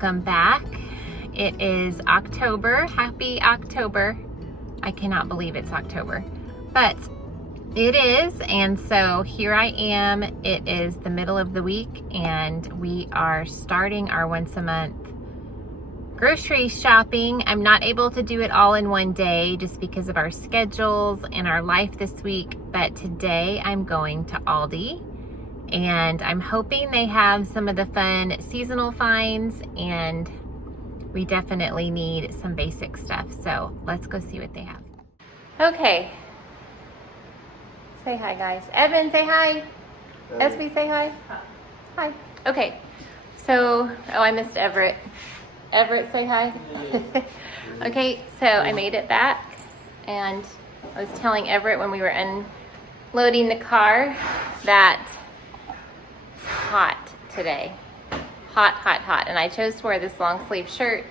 Welcome back. It is October. Happy October. I cannot believe it's October, but it is. And so here I am. It is the middle of the week and we are starting our once a month grocery shopping. I'm not able to do it all in one day just because of our schedules and our life this week, but today I'm going to ALDI and I'm hoping they have some of the fun seasonal finds, and we definitely need some basic stuff. So let's go see what they have. Okay. Say hi, guys. Evan, say hi. Hey. SB, say hi. Hi. Okay. So, I missed Everett. Everett, say hi. Okay, so I made it back, and I was telling Everett when we were unloading the car that it's hot today. Hot, hot, hot. And I chose to wear this long sleeve shirt,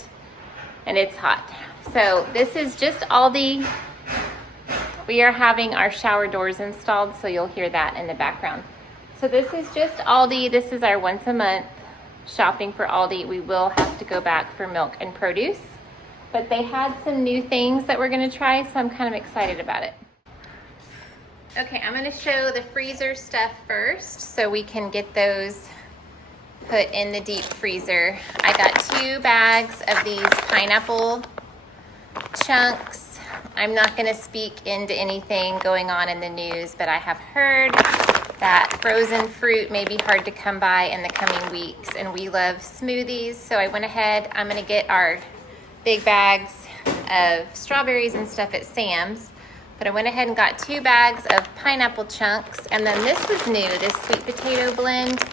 and it's hot. So this is just ALDI. We are having our shower doors installed, so you'll hear that in the background. So this is just ALDI. This is our once a month shopping for ALDI. We will have to go back for milk and produce, but they had some new things that we're gonna try, so I'm kind of excited about it. Okay, I'm gonna show the freezer stuff first so we can get those put in the deep freezer. I got 2 bags of these pineapple chunks. I'm not gonna speak into anything going on in the news, but I have heard that frozen fruit may be hard to come by in the coming weeks, and we love smoothies, so I went ahead. I'm gonna get our big bags of strawberries and stuff at Sam's, but I went ahead and got 2 bags of pineapple chunks, and then this was new, this sweet potato blend.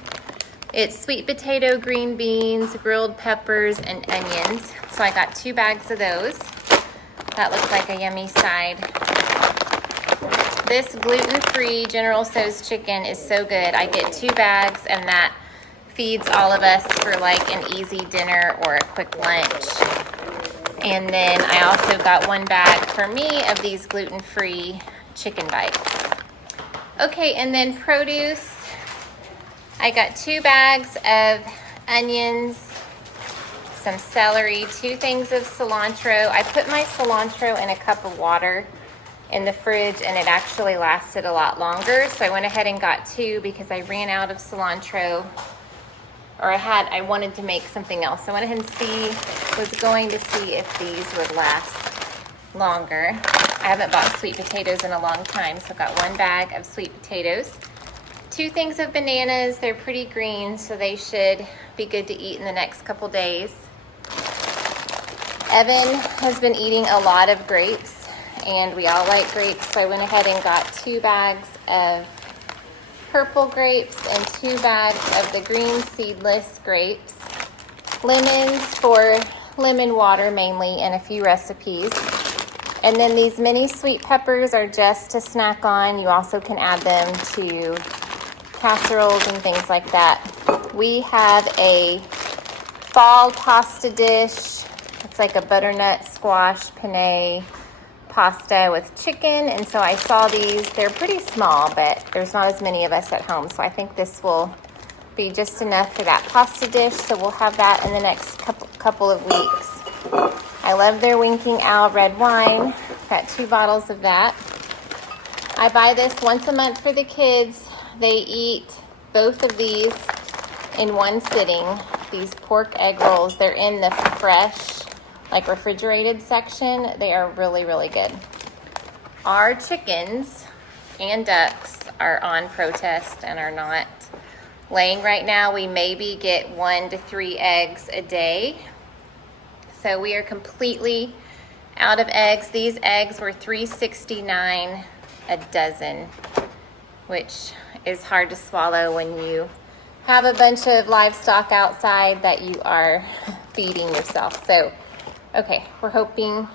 It's sweet potato, green beans, grilled peppers, and onions, so I got 2 bags of those. That looks like a yummy side. This gluten-free General Tso's chicken is so good. I get 2 bags, and that feeds all of us for like an easy dinner or a quick lunch. And then I also got 1 bag for me of these gluten-free chicken bites. Okay, and then produce. I got 2 bags of onions, some celery, 2 things of cilantro. I put my cilantro in a cup of water in the fridge, and it actually lasted a lot longer, so I went ahead and got 2 because I ran out of cilantro, or I wanted to make something else. So I went ahead and was going to see if these would last longer. I haven't bought sweet potatoes in a long time, so I got 1 bag of sweet potatoes. 2 things of bananas. They're pretty green, so they should be good to eat in the next couple days. Evan has been eating a lot of grapes, and we all like grapes, so I went ahead and got 2 bags of purple grapes and 2 bags of the green seedless grapes. Lemons for lemon water mainly, and a few recipes. And then these mini sweet peppers are just to snack on. You also can add them to casseroles and things like that. We have a fall pasta dish. It's like a butternut squash penne pasta with chicken, and so I saw these. They're pretty small, but there's not as many of us at home, so I think this will be just enough for that pasta dish, so we'll have that in the next couple of weeks. I love their Winking Owl red wine. Got 2 bottles of that. I buy this once a month for the kids. They eat both of these in one sitting. These pork egg rolls, they're in the fresh, like refrigerated section. They are really, really good. Our chickens and ducks are on protest and are not laying right now. We maybe get 1 to 3 eggs a day. So we are completely out of eggs. These eggs were $3.69 a dozen, which is hard to swallow when you have a bunch of livestock outside that you are feeding yourself. So, okay, we're hoping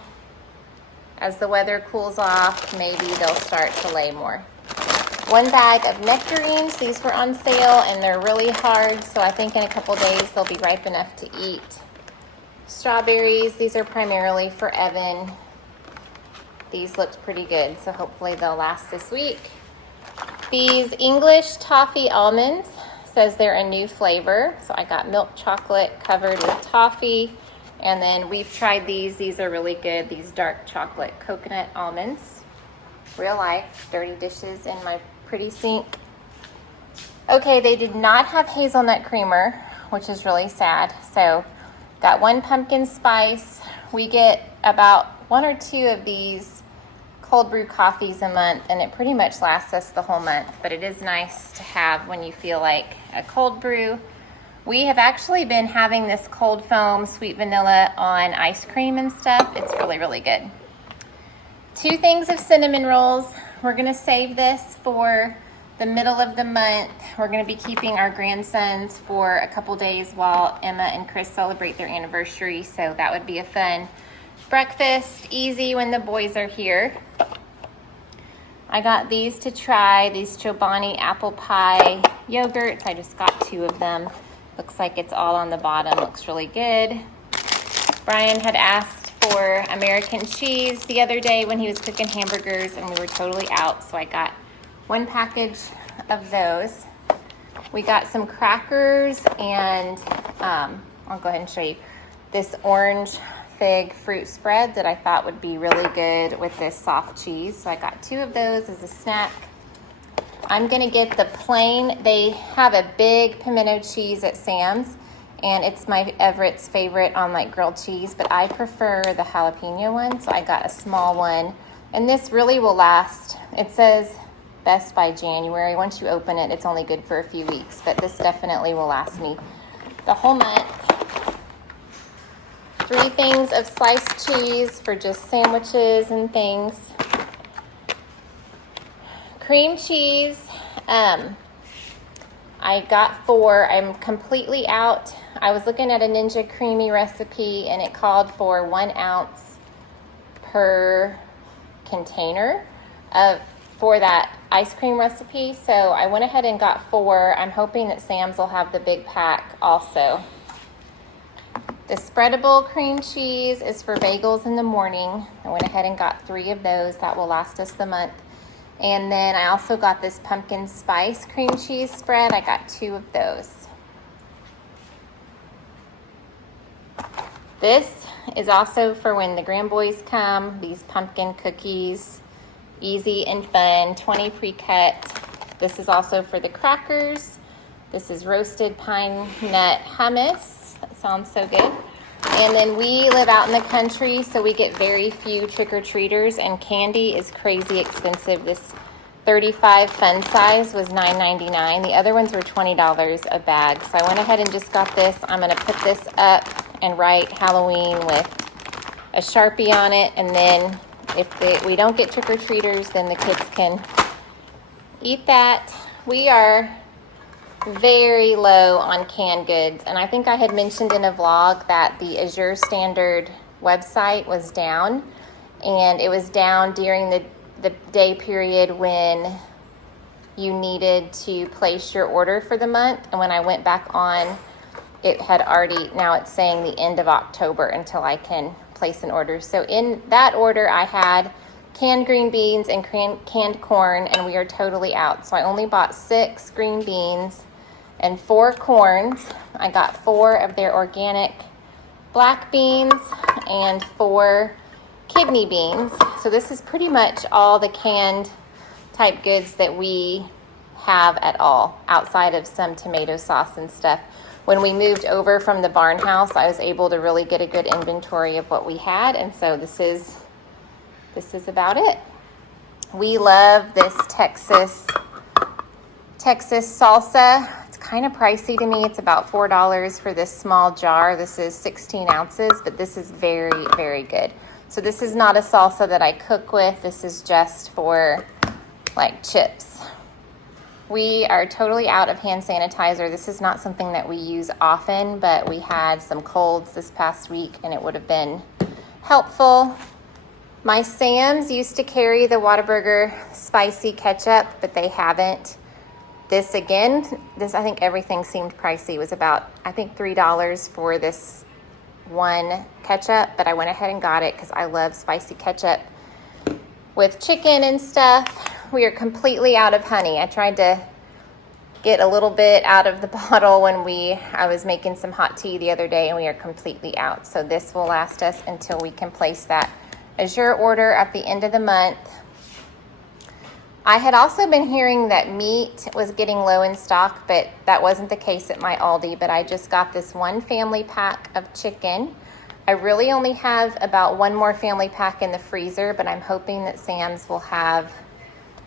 as the weather cools off, maybe they'll start to lay more. 1 bag of nectarines. These were on sale, and they're really hard, so I think in a couple days they'll be ripe enough to eat. Strawberries. These are primarily for Evan. These looked pretty good, so hopefully they'll last this week. These English toffee almonds. says they're a new flavor. So I got milk chocolate covered with toffee. And then we've tried these. These are really good. These dark chocolate coconut almonds. Real life, dirty dishes in my pretty sink. Okay, they did not have hazelnut creamer, which is really sad. So got one pumpkin spice. We get about 1 or 2 of these cold brew coffees a month, and it pretty much lasts us the whole month, but it is nice to have when you feel like a cold brew. We have actually been having this cold foam sweet vanilla on ice cream and stuff. It's really, really good. 2 things of cinnamon rolls. We're gonna save this for the middle of the month. We're gonna be keeping our grandsons for a couple days while Emma and Chris celebrate their anniversary, so that would be a fun breakfast, easy when the boys are here. I got these to try, these Chobani apple pie yogurts. I just got 2 of them. Looks like it's all on the bottom, looks really good. Brian had asked for American cheese the other day when he was cooking hamburgers, and we were totally out, so I got 1 package of those. We got some crackers, and I'll go ahead and show you this orange fig fruit spread that I thought would be really good with this soft cheese. So I got 2 of those as a snack. I'm gonna get the plain. They have a big pimento cheese at Sam's, and it's my Everett's favorite on like grilled cheese, but I prefer the jalapeno one, so I got a small one. And this really will last. It says best by January. Once you open it, it's only good for a few weeks, but this definitely will last me the whole month. 3 things of sliced cheese for just sandwiches and things. Cream cheese, I got 4. I'm completely out. I was looking at a Ninja Creamy recipe, and it called for 1 ounce per container for that ice cream recipe. So I went ahead and got 4. I'm hoping that Sam's will have the big pack also. The spreadable cream cheese is for bagels in the morning. I went ahead and got 3 of those. That will last us the month. And then I also got this pumpkin spice cream cheese spread. I got 2 of those. This is also for when the grandboys come. These pumpkin cookies, easy and fun, 20 pre-cut. This is also for the crackers. This is roasted pine nut hummus. That sounds so good. And then we live out in the country, so we get very few trick-or-treaters, and candy is crazy expensive. This 35 fun size was $9.99. The other ones were $20 a bag. So I went ahead and just got this. I'm going to put this up and write Halloween with a Sharpie on it, and then if we don't get trick-or-treaters, then the kids can eat that. We are very low on canned goods, and I think I had mentioned in a vlog that the Azure Standard website was down, and it was down during the day period when you needed to place your order for the month. And when I went back on, it had already, now it's saying the end of October until I can place an order. So in that order, I had canned green beans and canned corn, and we are totally out. So I only bought 6 green beans and 4 corns. I got 4 of their organic black beans and 4 kidney beans. So this is pretty much all the canned type goods that we have at all, outside of some tomato sauce and stuff. When we moved over from the barn house, I was able to really get a good inventory of what we had, and so this is about it. We love this Texas salsa. Kind of pricey to me. It's about $4 for this small jar. This is 16 ounces, but this is very, very good. So this is not a salsa that I cook with. This is just for like chips. We are totally out of hand sanitizer. This is not something that we use often, but we had some colds this past week, and it would have been helpful. My Sam's used to carry the Whataburger spicy ketchup, but they haven't. This again, I think everything seemed pricey. It was about, I think, $3 for this one ketchup, but I went ahead and got it because I love spicy ketchup with chicken and stuff. We are completely out of honey. I tried to get a little bit out of the bottle when I was making some hot tea the other day and we are completely out. So this will last us until we can place that Azure order at the end of the month. I had also been hearing that meat was getting low in stock, but that wasn't the case at my Aldi. But I just got this one family pack of chicken. I really only have about one more family pack in the freezer, but I'm hoping that Sam's will have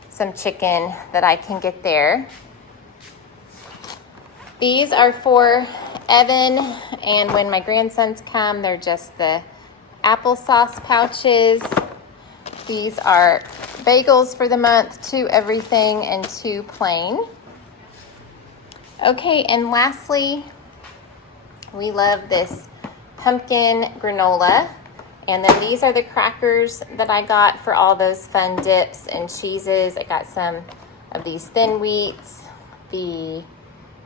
some chicken that I can get there. These are for Evan, and when my grandsons come, they're just the applesauce pouches. These are bagels for the month, 2 everything and 2 plain. Okay, and lastly, we love this pumpkin granola. And then these are the crackers that I got for all those fun dips and cheeses. I got some of these thin wheats, the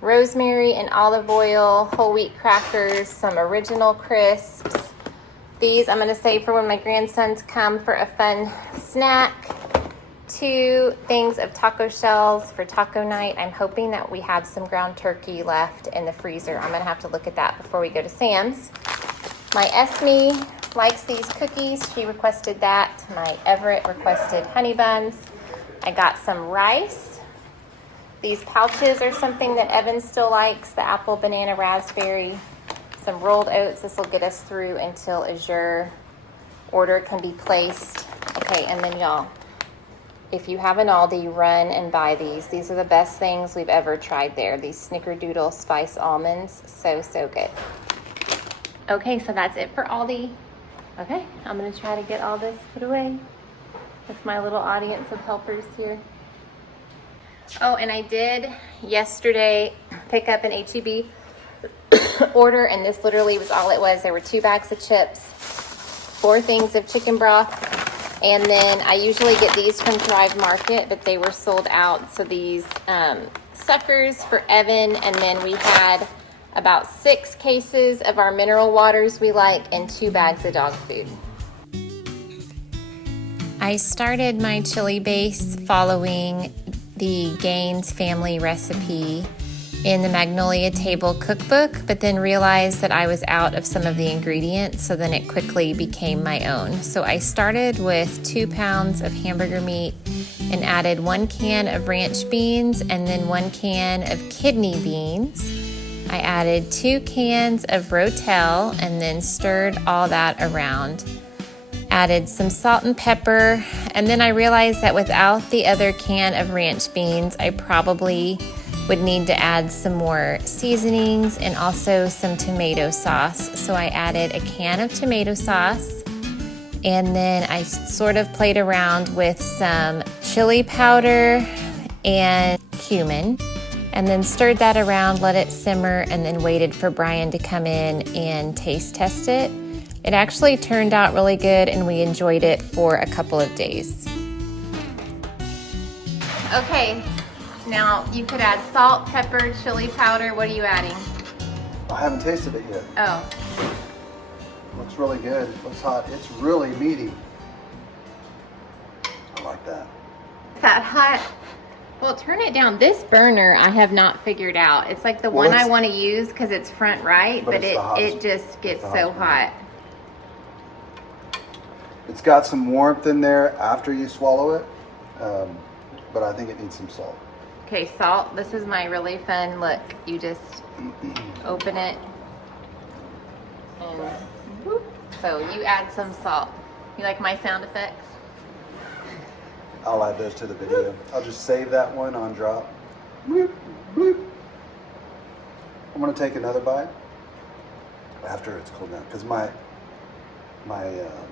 rosemary and olive oil, whole wheat crackers, some original crisps. These I'm going to save for when my grandsons come for a fun snack. 2 things of taco shells for taco night. I'm hoping that we have some ground turkey left in the freezer. I'm going to have to look at that before we go to Sam's. My Esme likes these cookies. She requested that. My Everett requested honey buns. I got some rice. These pouches are something that Evan still likes, the apple, banana, raspberry. Some rolled oats. This will get us through until Azure order can be placed. Okay, and then y'all, if you have an Aldi, run and buy these. These are the best things we've ever tried there. These Snickerdoodle Spice Almonds. So, so good. Okay, so that's it for Aldi. Okay, I'm going to try to get all this put away with my little audience of helpers here. Oh, and I did yesterday pick up an H-E-B order, and this literally was all it was. There were 2 bags of chips, 4 things of chicken broth, and then I usually get these from Thrive Market, but they were sold out. So these suckers for Evan, and then we had about 6 cases of our mineral waters we like and 2 bags of dog food. I started my chili base following the Gaines family recipe in the Magnolia Table cookbook, but then realized that I was out of some of the ingredients, so then it quickly became my own. So I started with 2 pounds of hamburger meat and added 1 can of ranch beans and then 1 can of kidney beans. I added 2 cans of Rotel and then stirred all that around. Added some salt and pepper, and then I realized that without the other can of ranch beans, I probably would need to add some more seasonings and also some tomato sauce. So I added a can of tomato sauce, and then I sort of played around with some chili powder and cumin, and then stirred that around, let it simmer, and then waited for Brian to come in and taste test it. It actually turned out really good, and we enjoyed it for a couple of days. Okay, now you could add salt, pepper, chili powder. What are you adding? I haven't tasted it yet. Oh. Looks really good. Looks hot. It's really meaty. I like that. Is that hot? Well, turn it down. This burner I have not figured out. It's like the one I want to use because it's front right, but it just gets so hot. It's got some warmth in there after you swallow it, but I think it needs some salt. Okay, salt. This is my really fun look. You just open it, and whoop. So you add some salt. You like my sound effects? I'll add those to the video. I'll just save that one on drop. Bloop, bloop. I'm gonna take another bite after it's cooled down, because my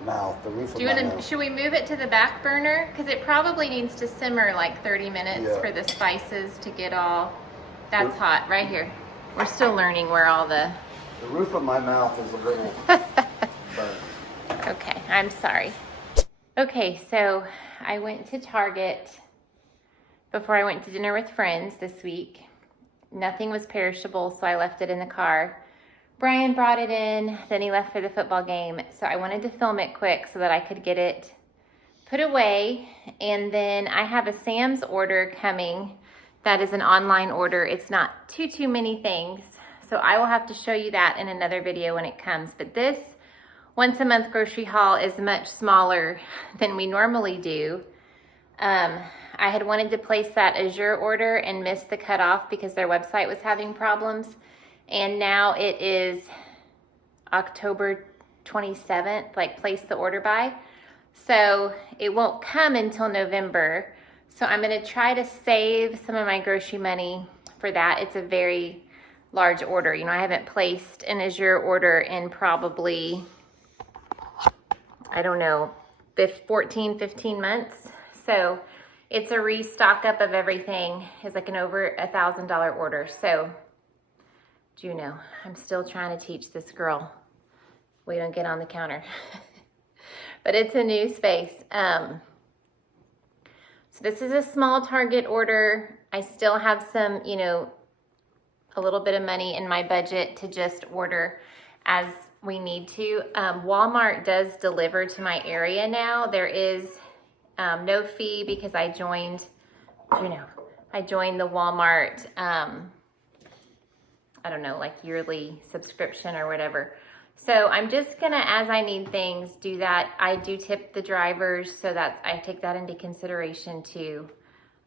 mouth, the roof of my mouth. Should we move it to the back burner? Because it probably needs to simmer like 30 minutes for the spices to get all, that's hot, right here. We're still learning where all the roof of my mouth is a little burnt. Okay, I'm sorry. Okay, so I went to Target before I went to dinner with friends this week. Nothing was perishable, so I left it in the car. Brian brought it in, then he left for the football game. So I wanted to film it quick so that I could get it put away. And then I have a Sam's order coming that is an online order. It's not too many things. So I will have to show you that in another video when it comes. But this once a month grocery haul is much smaller than we normally do. I had wanted to place that Azure order and missed the cutoff because their website was having problems. And now it is October 27th, like place the order by. So it won't come until November. So I'm gonna try to save some of my grocery money for that. It's a very large order. You know, I haven't placed an Azure order in probably, I don't know, 14, 15 months. So it's a restock up of everything. It's like an over $1,000 order. So, Juno, I'm still trying to teach this girl. We don't get on the counter. But it's a new space. So this is a small Target order. I still have some, you know, a little bit of money in my budget to just order as we need to. Walmart does deliver to my area now. There is no fee because I joined, you know, I joined the Walmart, I don't know, like yearly subscription or whatever. So I'm just gonna, as I need things, do that. I do tip the drivers, so that's, I take that into consideration too,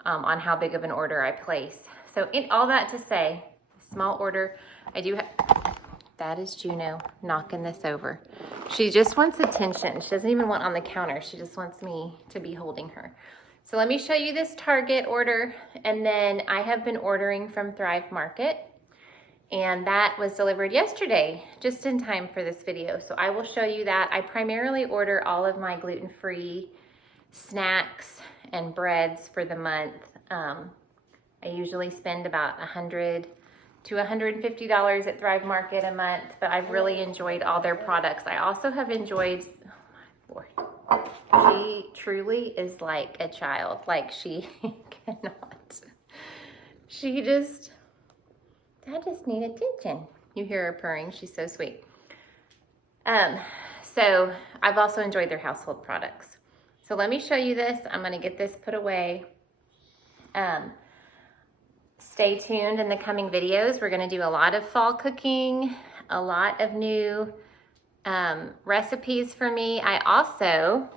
on how big of an order I place. So all that to say, small order, I do have, that is Juno knocking this over. She just wants attention. She doesn't even want on the counter. She just wants me to be holding her. So let me show you this Target order. And then I have been ordering from Thrive Market. And that was delivered yesterday, just in time for this video. So I will show you that. I primarily order all of my gluten-free snacks and breads for the month. I usually spend about $100 to $150 at Thrive Market a month, but I've really enjoyed all their products. I also have enjoyed, oh my Lord, she truly is like a child. Like she cannot, she just, I just need attention. You hear her purring, she's so sweet. So I've also enjoyed their household products. So let me show you this. I'm gonna get this put away. Stay tuned in the coming videos. We're gonna do a lot of fall cooking, a lot of new recipes for me. I also,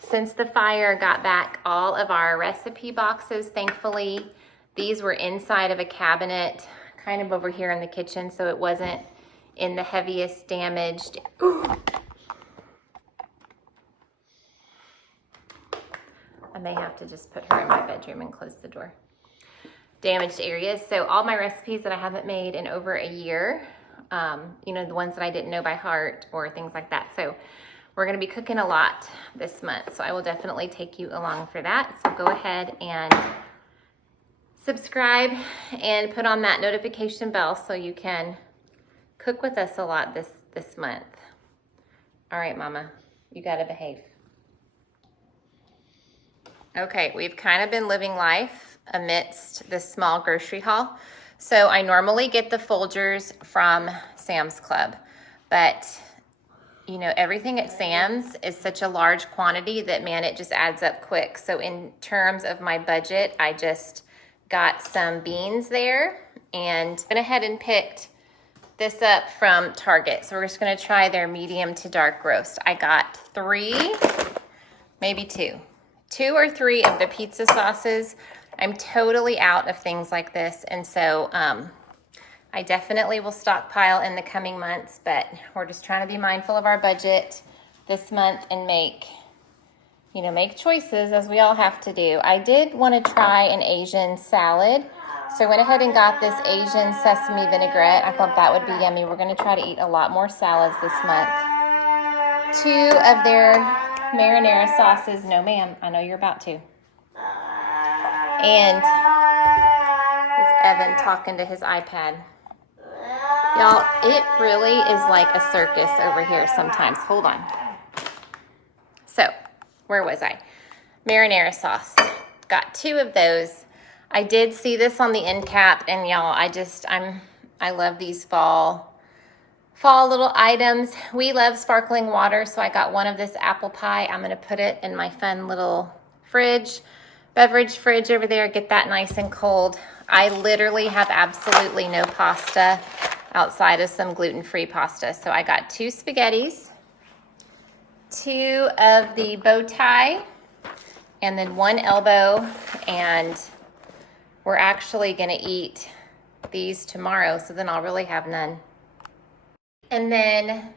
since the fire, got back all of our recipe boxes, thankfully. These were inside of a cabinet, kind of over here in the kitchen, so it wasn't in the heaviest damaged. I may have to just put her in my bedroom and close the door. Damaged areas. So all my recipes that I haven't made in over a year, you know, the ones that I didn't know by heart or things like that. So we're gonna be cooking a lot this month. So I will definitely take you along for that. So go ahead and subscribe and put on that notification bell so you can cook with us a lot this month. All right, Mama, you gotta behave. Okay, we've kind of been living life amidst this small grocery haul. So I normally get the Folgers from Sam's Club, but you know, everything at Sam's is such a large quantity that, man, it just adds up quick. So in terms of my budget, I just got some beans there and went ahead and picked this up from Target. So we're just gonna try their medium to dark roast. I got 3, maybe 2 or 3 of the pizza sauces. I'm totally out of things like this, and so I definitely will stockpile in the coming months, but we're just trying to be mindful of our budget this month and make choices, as we all have to do. I did want to try an Asian salad, so I went ahead and got this Asian sesame vinaigrette. I thought that would be yummy. We're going to try to eat a lot more salads this month. 2 of their marinara sauces. No, ma'am, I know you're about to. And is Evan talking to his iPad. Y'all, it really is like a circus over here sometimes. Hold on. So, where was I? Marinara sauce. Got 2 of those. I did see this on the end cap, and y'all, I love these fall little items. We love sparkling water, so I got one of this apple pie. I'm gonna put it in my fun little fridge beverage fridge over there, get that nice and cold. I literally have absolutely no pasta outside of some gluten-free pasta. So I got 2 spaghettis, 2 of the bow tie, and then 1 elbow, and we're actually gonna eat these tomorrow, so then I'll really have none. And then,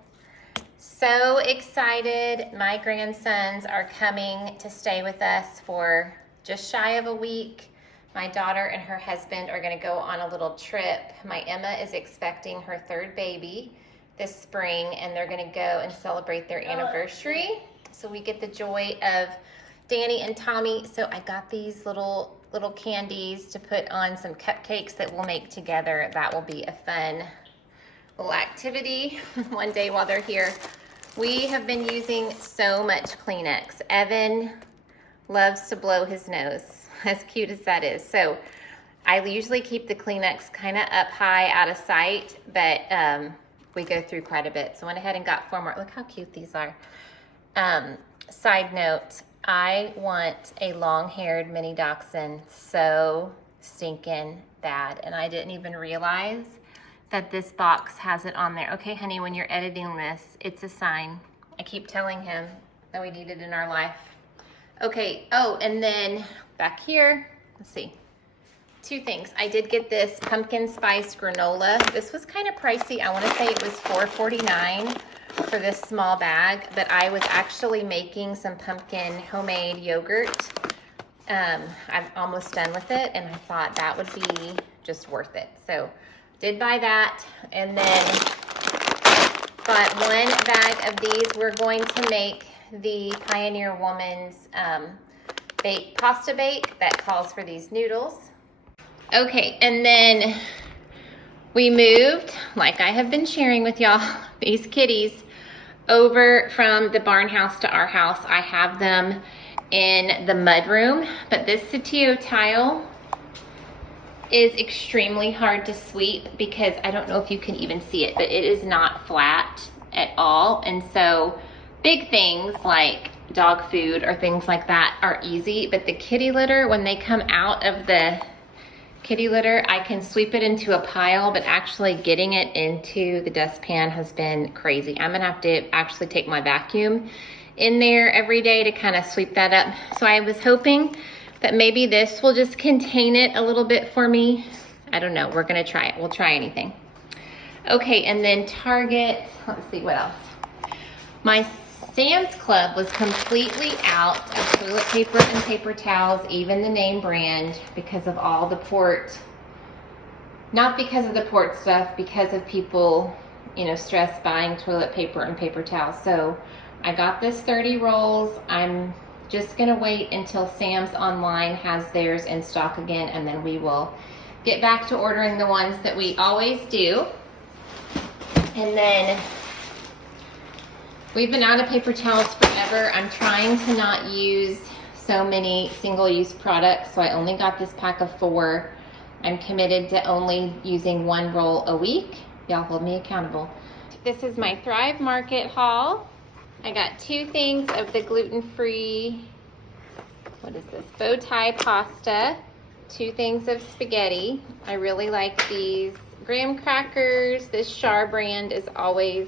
so excited, my grandsons are coming to stay with us for just shy of a week. My daughter and her husband are gonna go on a little trip. My Emma is expecting her 3rd baby this spring, and they're gonna go and celebrate their anniversary. So we get the joy of Danny and Tommy. So I got these little candies to put on some cupcakes that we'll make together. That will be a fun little activity one day while they're here. We have been using so much Kleenex. Evan loves to blow his nose, as cute as that is. So I usually keep the Kleenex kind of up high out of sight, but we go through quite a bit. So I went ahead and got 4 more. Look how cute these are. Side note, I want a long-haired mini dachshund so stinking bad, and I didn't even realize that this box has it on there. Okay, honey, when you're editing this, it's a sign. I keep telling him that we need it in our life. Okay, oh, and then back here, let's see, 2 things. I did get this pumpkin spice granola. This was kind of pricey. I want to say it was $4.49 for this small bag, but I was actually making some pumpkin homemade yogurt. I'm almost done with it, and I thought that would be just worth it. So did buy that, and then bought 1 bag of these. We're going to make the Pioneer Woman's pasta bake that calls for these noodles. Okay, and then we moved, like I have been sharing with y'all, these kitties over from the barn house to our house. I have them in the mud room, but this Satio tile is extremely hard to sweep because I don't know if you can even see it, but it is not flat at all. And so big things like dog food or things like that are easy, but the kitty litter, when they come out of the kitty litter, I can sweep it into a pile, but actually getting it into the dustpan has been crazy. I'm gonna have to actually take my vacuum in there every day to kind of sweep that up. So I was hoping that maybe this will just contain it a little bit for me. I don't know, we're gonna try it. We'll try anything. Okay, and then Target, let's see what else. My Sam's Club was completely out of toilet paper and paper towels, even the name brand, because of all the port, not because of the port stuff, because of people, you know, stress buying toilet paper and paper towels. So I got this 30 rolls. I'm just gonna wait until Sam's Online has theirs in stock again, and then we will get back to ordering the ones that we always do. And then we've been out of paper towels forever. I'm trying to not use so many single-use products, so I only got this pack of 4. I'm committed to only using 1 roll a week. Y'all hold me accountable. This is my Thrive Market haul. I got 2 things of the gluten-free, what is this, bow tie pasta, 2 things of spaghetti. I really like these graham crackers. This Char brand is always,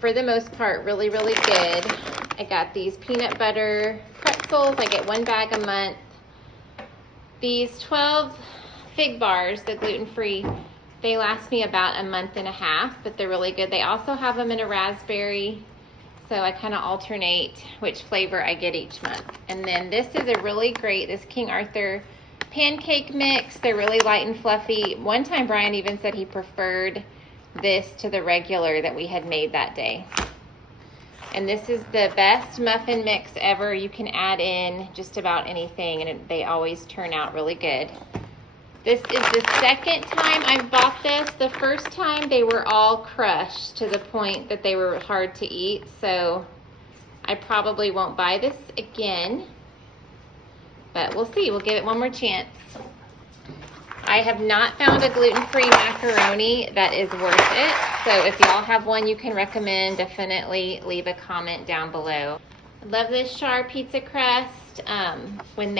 for the most part, really, really good. I got these peanut butter pretzels. I get 1 bag a month. These 12 fig bars, the gluten-free, they last me about a month and a half, but they're really good. They also have them in a raspberry, so I kind of alternate which flavor I get each month. And then this is a really great, this King Arthur pancake mix. They're really light and fluffy. One time Brian even said he preferred this to the regular that we had made that day. And this is the best muffin mix ever. You can add in just about anything, and they always turn out really good. This is the second time I've bought this. The first time they were all crushed to the point that they were hard to eat, so I probably won't buy this again, but we'll see. We'll give it one more chance. I have not found a gluten-free macaroni that is worth it, so if y'all have one you can recommend, definitely leave a comment down below. I love this Char pizza crust. When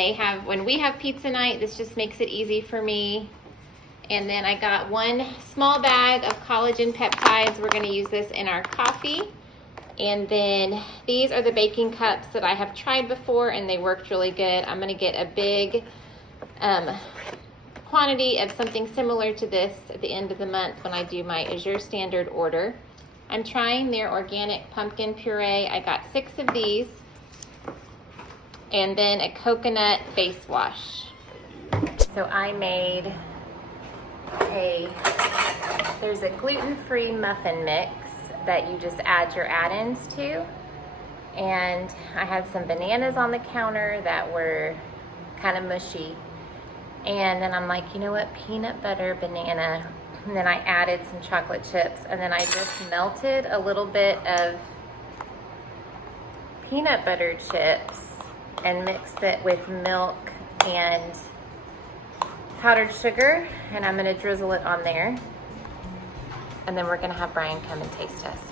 we have pizza night, this just makes it easy for me. And then I got one small bag of collagen peptides. We're going to use this in our coffee. And then these are the baking cups that I have tried before and they worked really good. I'm going to get a big quantity of something similar to this at the end of the month when I do my Azure Standard order. I'm trying their organic pumpkin puree. I got 6 of these. And then a coconut face wash. So I made there's a gluten-free muffin mix that you just add your add-ins to. And I had some bananas on the counter that were kind of mushy. And then I'm like, you know what, peanut butter banana. And then I added some chocolate chips. And then I just melted a little bit of peanut butter chips and mixed it with milk and powdered sugar, and I'm gonna drizzle it on there. And then we're gonna have Brian come and taste test.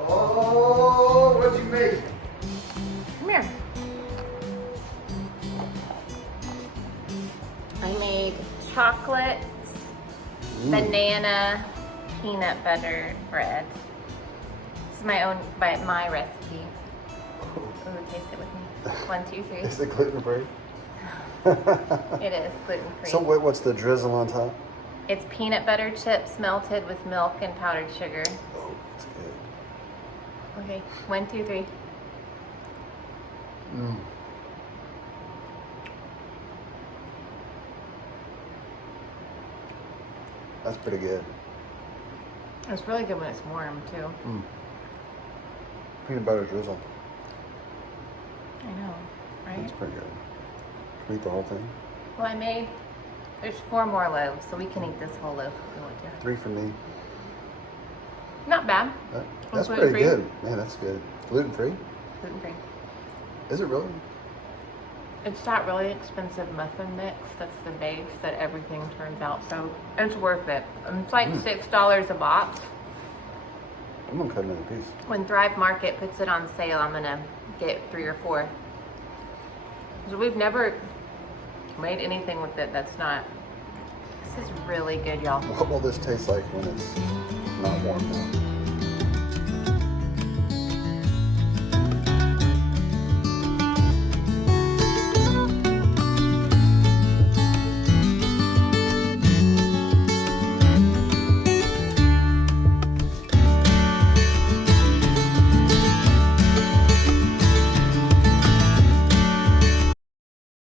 Oh, what'd you make? Come here. I made chocolate, banana, peanut butter bread. This is my recipe. Ooh, taste it with me. 1, 2, 3. Is it gluten-free? It is gluten-free. So what's the drizzle on top? It's peanut butter chips melted with milk and powdered sugar. Oh, that's good. Okay, 1, 2, 3. That's pretty good. It's really good when it's warm too. Peanut butter drizzle. I know, right? That's pretty good. Can we eat the whole thing? Well, there's 4 more loaves, so we can eat this whole loaf if we want to. 3 for me. Not bad. That's pretty good. Man, that's good. Gluten-free? Gluten-free. Is it really? It's that really expensive muffin mix that's the base that everything turns out, so it's worth it. It's like $6 a box. I'm gonna cut another piece. When Thrive Market puts it on sale, I'm gonna get 3 or 4. So we've never made anything with it that's not. This is really good, y'all. What will this taste like when it's not warm now?